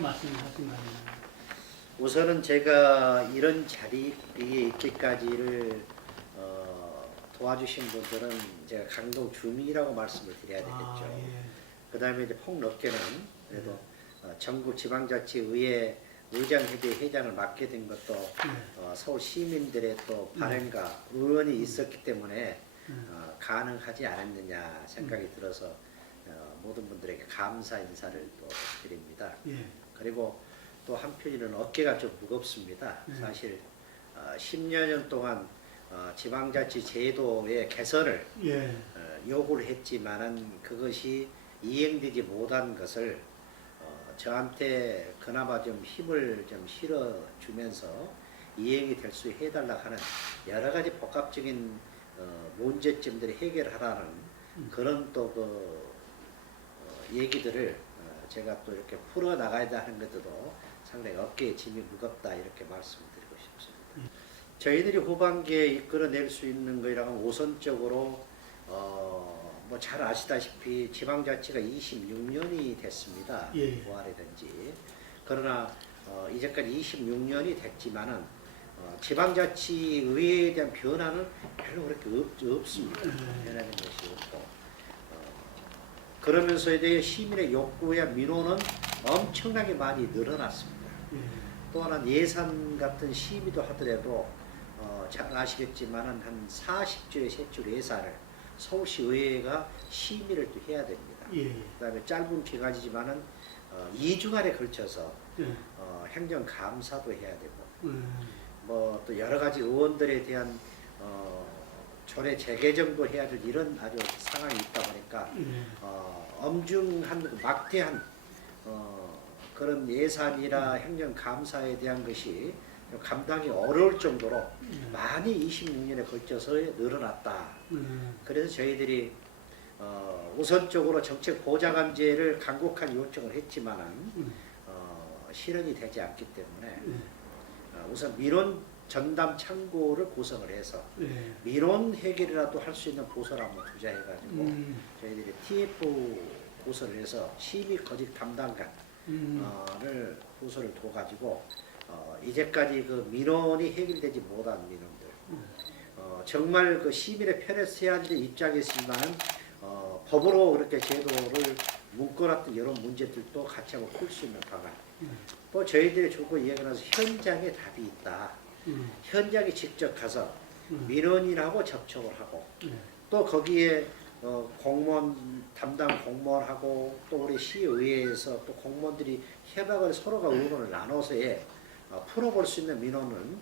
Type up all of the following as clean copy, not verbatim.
말씀하신 거 아니에요? 우선은 제가 이런 자리에 있기까지를 도와주신 분들은 제가 강동 주민이라고 말씀을 드려야 되겠죠. 예. 그 다음에 이제 폭넓게는 그래도 전국 지방자치의회 의장협의 회장을 맡게 된 것도 서울 시민들의 또 바람과 의원이 있었기 때문에 가능하지 않았느냐 생각이 들어서 모든 분들에게 감사 인사를 또 드립니다. 예. 그리고 또 한편으로는 어깨가 좀 무겁습니다. 사실 10여 년 동안 지방자치 제도의 개선을 요구를 했지만은 그것이 이행되지 못한 것을 저한테 그나마 좀 힘을 좀 실어주면서 이행이 될 수 해달라 하는 여러 가지 복합적인 문제점들을 해결하라는 그런 또 얘기들을 제가 또 이렇게 풀어 나가야 하는 것도 상당히 어깨에 짐이 무겁다 이렇게 말씀드리고 싶습니다. 저희들이 후반기에 이끌어낼 수 있는 거라면 우선적으로 뭐 잘 아시다시피 지방자치가 26년이 됐습니다. 부활이 된지. 그러나 이제까지 26년이 됐지만은 지방자치의회에 대한 변화는 별로 그렇게 없습니다. 변화된 것이 없고 그러면서 이제 시민의 욕구와 민원은 엄청나게 많이 늘어났습니다. 또 하나 예산 같은 심의도 하더라도 잘 아시겠지만은 한 40조의 세출 예산을 서울시의회가 심의를 또 해야 됩니다. 그다음에 짧은 기간이지만은 2주간에 걸쳐서 행정감사도 해야 되고 뭐 또 여러 가지 의원들에 대한 조례 재개정도 해야 될 이런 아주 상황이 있다 보니까 엄중한 막대한 그런 예산이나 행정감사에 대한 것이 감당이 어려울 정도로 많이 26년에 걸쳐서 늘어났다. 그래서 저희들이 우선적으로 정책 보좌관제를 간곡한 요청을 했지만은 실현이 되지 않기 때문에 우선 민원 전담 창구를 구성을 해서 민원 해결이라도 할 수 있는 부서를 한번 투자해가지고 저희들이 TF 부서를 해서 심의 거짓 담당관을 부서를 둬가지고 이제까지 그 민원이 해결되지 못한 민원들 정말 그 시민의 편에 서야 할 입장이었지만은 법으로 그렇게 제도를 묶어놨던 이런 문제들도 같이 한번 풀 수 있는 방안 또 저희들이 주고 이야기하면서 현장에 답이 있다. 현장에 직접 가서 민원인하고 접촉을 하고 또 거기에 공무원 담당 공무원하고 또 우리 시의회에서 또 공무원들이 협약을 서로가 의견을 나눠서 풀어볼 수 있는 민원은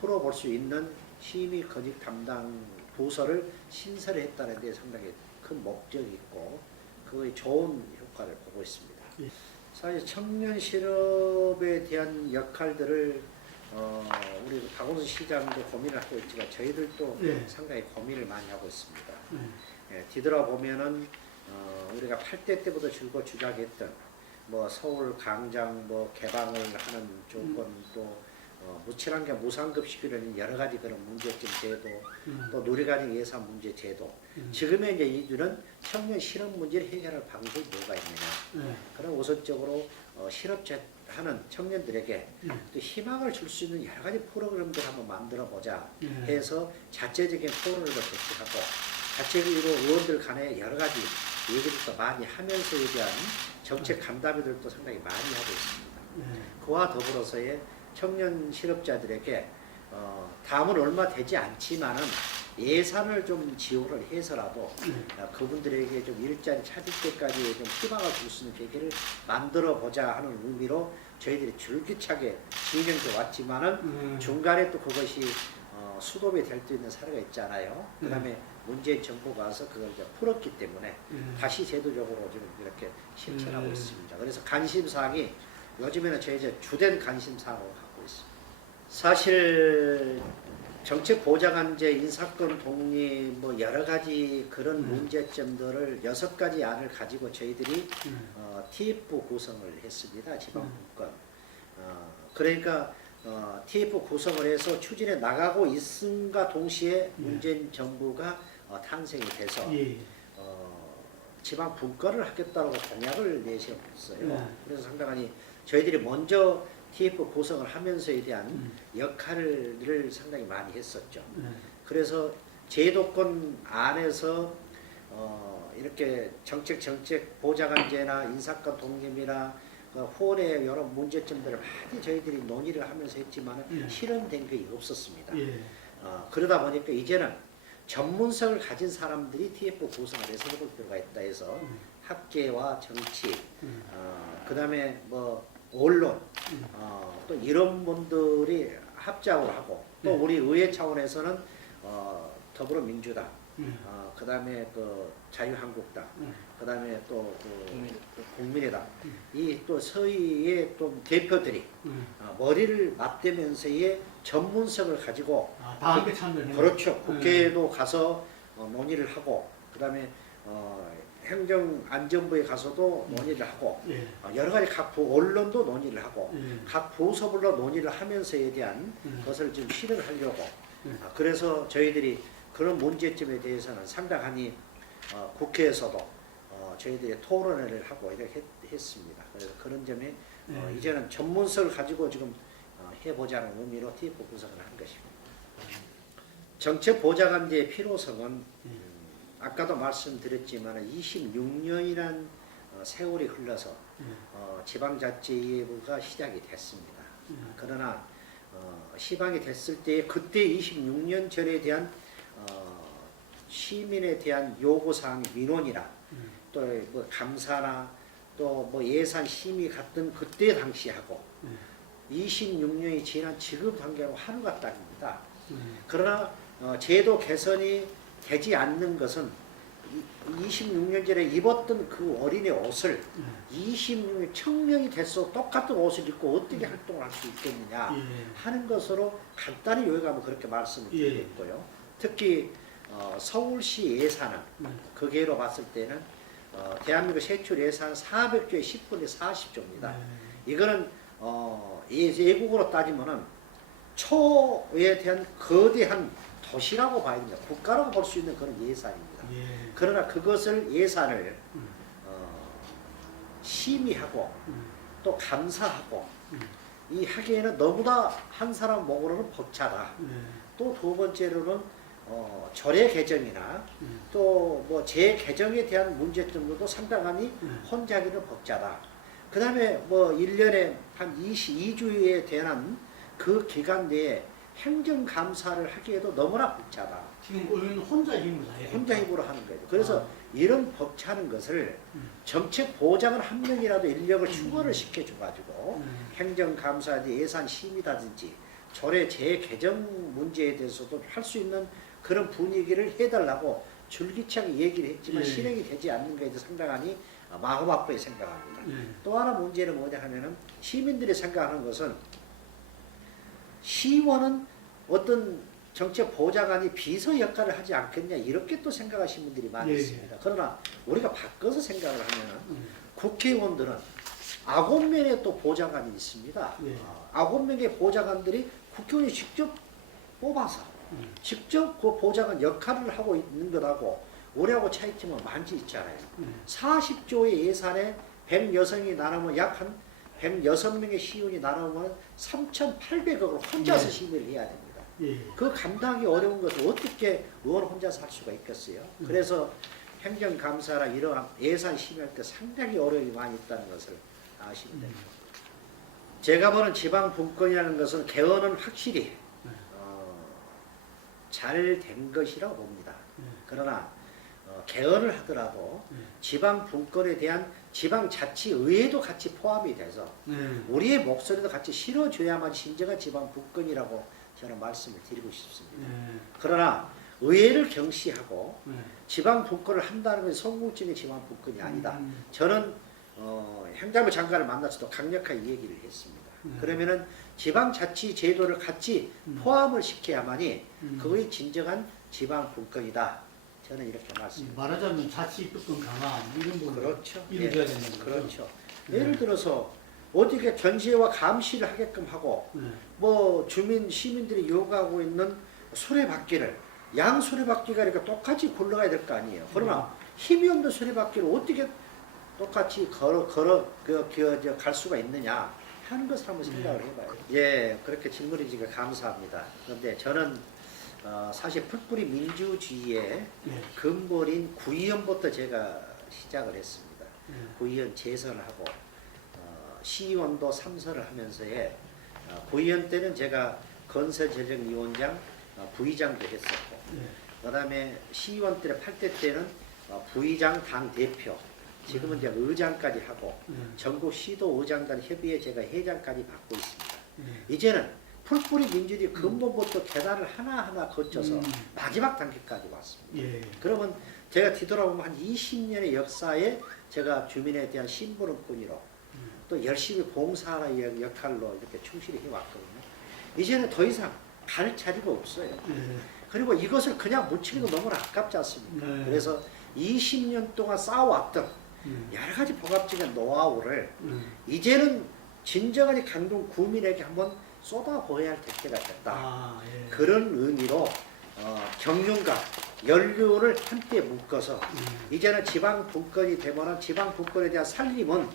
풀어볼 수 있는 심의 거짓 담당 부서를 신설했다는 데 상당히 큰 목적이 있고 그의 좋은 효과를 보고 있습니다. 사실 청년 실업에 대한 역할들을 우리 박원순 시장도 고민을 하고 있지만 저희들도 상당히 고민을 많이 하고 있습니다. 뒤돌아보면은 우리가 8대 때부터 줄곧 주장했던 뭐 서울 강장 뭐 개방을 하는 조건 또 무칠한 게 무상급식이라는 여러 가지 그런 문제점 제도 또 누리과정 예산 문제 제도 지금의 이제 이들은 청년 실업 문제를 해결할 방법이 뭐가 있느냐 그럼 우선적으로 실업하는 청년들에게 또 희망을 줄 수 있는 여러 가지 프로그램들을 한번 만들어 보자 해서 자체적인 토론을 개최하고 자체적으로 의원들 간에 여러 가지 얘기들도 많이 하면서에 대한 정책 간담회들도 상당히 많이 하고 있습니다. 그와 더불어서의 청년 실업자들에게 다음은 얼마 되지 않지만은 예산을 좀 지원을 해서라도 그분들에게 좀 일자리 찾을 때까지 좀 희망을 줄 수 있는 계기를 만들어 보자 하는 의미로 저희들이 줄기차게 진행돼 왔지만은 중간에 또 그것이 수도배 될 수 있는 사례가 있잖아요. 그 다음에 문재인 정부가 와서 그걸 이제 풀었기 때문에 다시 제도적으로 지금 이렇게 실천하고 있습니다. 그래서 관심사항이 요즘에는 저희 이제 주된 관심사항으로 갖고 있습니다. 사실 정책 보좌관제, 인사권 독립, 뭐 여러 가지 그런 문제점들을 6가지 안을 가지고 저희들이 TF 구성을 했습니다. 지방분권. 그러니까 TF 구성을 해서 추진해 나가고 있음과 동시에 문재인 정부가 탄생이 돼서 지방 분권을 하겠다고 공약을 내세웠어요. 그래서 상당히 저희들이 먼저 TF 구성을 하면서에 대한 역할을 상당히 많이 했었죠. 그래서 제도권 안에서 이렇게 정책 보좌관제나 인사권 독립이나 후원의 여러 문제점들을 많이 저희들이 논의를 하면서 했지만 실현된 게 없었습니다. 그러다 보니까 이제는 전문성을 가진 사람들이 TF 구성을 해서 해볼 필요가 있다 해서 학계와 정치, 그 다음에 뭐 언론, 또 이런 분들이 합작을 하고 또 우리 의회 차원에서는 더불어민주당, 그 다음에 그 자유한국당, 그 다음에 또 국민의당, 이 또 서희의 또 대표들이 머리를 맞대면서의 전문성을 가지고 다 함께 참여해요. 그렇죠. 국회에도 가서 논의를 하고 그 다음에 행정안전부에 가서도 논의를 하고 여러 가지 각 언론도 논의를 하고 각 부서별로 논의를 하면서에 대한 것을 좀 실현을 하려고 그래서 저희들이 그런 문제점에 대해서는 상당히 국회에서도 저희들이 토론회를 하고 이렇게 했습니다. 그래서 그런 점에 이제는 전문성을 가지고 지금 해보자는 의미로 TF 구성을 한 것입니다. 정책보좌관제의 필요성은 아까도 말씀드렸지만 26년이란 세월이 흘러서 지방자치예부가 시작이 됐습니다. 그러나 시방이 됐을 때 그때 26년 전에 대한 시민에 대한 요구사항 민원이나 또 뭐 감사나 또 뭐 예산 심의 같은 그때 당시하고 26년이 지난 지금 단계로 하루가 딱입니다. 그러나 제도 개선이 되지 않는 것은 26년 전에 입었던 그 어린애 옷을 26년 청년이 됐어 똑같은 옷을 입고 어떻게 활동을 할 수 있겠느냐 하는 것으로 간단히 요약하면 그렇게 말씀을 드리겠고요. 특히 서울시 예산은 그게로 봤을 때는 대한민국 세출 예산 400조의 10분의 40조입니다. 이거는 예국으로 따지면은 초에 대한 거대한 도시라고 봐야 됩니다. 국가라고 볼 수 있는 그런 예산입니다. 그러나 그것을 예산을 심의하고 또 감사하고 이 하기에는 너무나 한 사람 목으로는 벅차다. 또 두 번째로는 조례 개정이나 또 뭐 재개정에 대한 문제점도 상당히 혼자 하기는 벅차다. 그 다음에 뭐 1년에 한 22주에 대한 그 기간 내에 행정감사를 하기에도 너무나 벅차다. 지금 의원 혼자 힘으로 다 해요. 혼자 힘으로 하는 거죠. 그래서 이런 벅차는 것을 정책 보좌관 한 명이라도 인력을 추가를 시켜줘가지고 행정감사 예산 심의라든지 조례 재개정 문제에 대해서도 할 수 있는 그런 분위기를 해달라고 줄기차게 얘기를 했지만 실행이 되지 않는 것에 대해서 상당히 마음 아프게 생각합니다. 또 하나 문제는 뭐냐 하면은 시민들이 생각하는 것은 시의원은 어떤 정책 보좌관이 비서 역할을 하지 않겠냐 이렇게 또 생각하시는 분들이 많이 있습니다. 그러나 우리가 바꿔서 생각을 하면은 국회의원들은 9명의 또 보좌관이 있습니다. 9명의 보좌관들이 국회의원이 직접 뽑아서 직접 그 보좌관 역할을 하고 있는 것하고 우리하고 차이점은 많지 있잖아요. 40조의 예산에 106명이 나누면 약 한 106명의 시의원이 나누면 3,800억을 혼자서 심의를 해야 됩니다. 그 감당하기 어려운 것을 어떻게 의원 혼자서 할 수가 있겠어요? 그래서 행정감사나 이런 예산 심의할 때 상당히 어려움이 많이 있다는 것을 아시면 됩니다. 제가 보는 지방분권이라는 것은 개헌은 확실히 잘 된 것이라고 봅니다. 그러나 개헌을 하더라도 지방분권에 대한 지방자치의회도 같이 포함이 돼서 우리의 목소리도 같이 실어줘야만 진정한 지방분권이라고 저는 말씀을 드리고 싶습니다. 그러나 의회를 경시하고 지방분권을 한다는 것이 성공적인 지방분권이 아니다. 저는 행정부 장관을 만나서도 강력하게 얘기를 했습니다. 그러면은 지방자치 제도를 같이 포함을 시켜야만이 그것이 진정한 지방분권이다. 저는 이렇게 말씀드립니다. 말하자면 자치특권 강화 이런 부분 그렇죠. 이루어져야 된다는 거죠. 그렇죠. 예를 들어서 어떻게 전시회와 감시를 하게끔 하고 뭐 시민들이 요구하고 있는 수레바퀴를 양 수레바퀴가 이렇게 똑같이 굴러가야 될 거 아니에요. 그러나 힘이 없는 수레바퀴를 어떻게 똑같이 갈 수가 있느냐 하는 것을 한번 생각을 해봐요. 예, 그렇게 질문해 주시니까 감사합니다. 그런데 저는 사실 풀뿌리 민주주의의 예. 근본인 구의원부터 제가 시작을 했습니다. 예. 구의원 재선을 하고 시의원도 3선을 하면서에 구의원 때는 제가 건설재정위원장 부의장도 했었고 예. 그 다음에 시의원 때는 8대 때는 부의장 당대표 지금은 이제 의장까지 하고 예. 전국 시도 의장단 협의회 제가 회장까지 맡고 있습니다. 예. 이제는 풀뿌리 민주주의 근본부터 계단을 하나하나 거쳐서 음. 마지막 단계까지 왔습니다. 예. 그러면 제가 뒤돌아보면 한 20년의 역사에 제가 주민에 대한 심부름 뿐이로 또 열심히 봉사하는 역할로 이렇게 충실히 해왔거든요. 이제는 더 이상 갈 자리가 없어요. 예. 그리고 이것을 그냥 묻히는 거 너무 아깝지 않습니까? 네. 그래서 20년 동안 쌓아왔던 여러 가지 복합적인 노하우를 이제는 진정한 강동 구민에게 한번 쏟아부어야 할 때가 됐다. 아, 예. 그런 의미로 경륜과 연륜을 함께 묶어서 이제는 지방 분권이 되면 지방 분권에 대한 살림은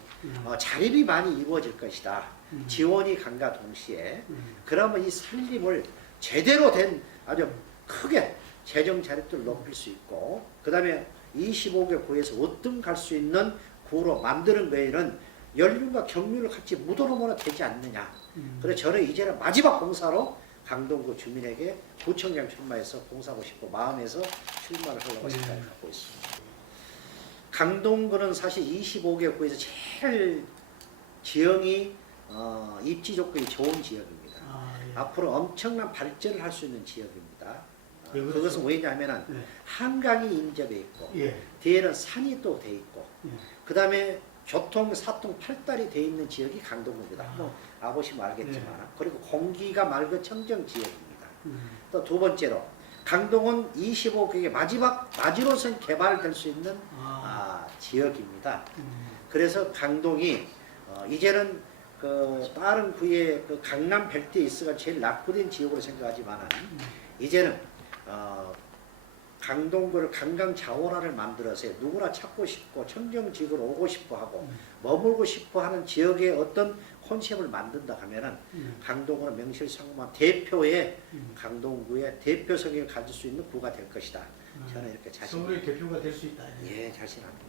자립이 많이 이루어질 것이다. 지원이 간과 동시에 그러면 이 살림을 제대로 된 아주 크게 재정 자립도를 높일 수 있고 그 다음에 25개 구에서 어떤 갈 수 있는 구로 만드는 외에는 연륜과 경륜을 같이 묻어놓으면 되지 않느냐. 그래서 저는 이제는 마지막 공사로 강동구 주민에게 구청장 출마해서 봉사하고 싶고 마음에서 출마를 하려고 생각을 갖고 있습니다. 강동구는 사실 25개 구에서 제일 지형이 입지 조건이 좋은 지역입니다. 아, 예. 앞으로 엄청난 발전을 할 수 있는 지역입니다. 예, 그렇죠. 그것은 왜냐하면 예. 한강이 인접해 있고 예. 뒤에는 산이 또 돼 있고 예. 그 다음에 교통, 사통, 팔달이 돼 있는 지역이 강동구입니다. 한번 와보시면 알겠지만 그리고 공기가 맑은 청정 지역입니다. 또 두 번째로 강동은 25개의 마지노선 개발될 수 있는 지역입니다. 그래서 강동이 이제는 그 다른 구의 그 강남 벨트에 있어가 제일 낙후된 지역으로 생각하지만 이제는 강동구를 관광 자원화를 만들어서 누구나 찾고 싶고 청정지구로 오고 싶어 하고 머물고 싶어 하는 지역의 어떤 콘셉트를 만든다 하면은 강동구는 명실상부한 대표의 강동구의 대표 성격을 가질 수 있는 구가 될 것이다. 저는 이렇게 서울의 자신합니다. 대표가 될 수 있다. 예, 자신합니다.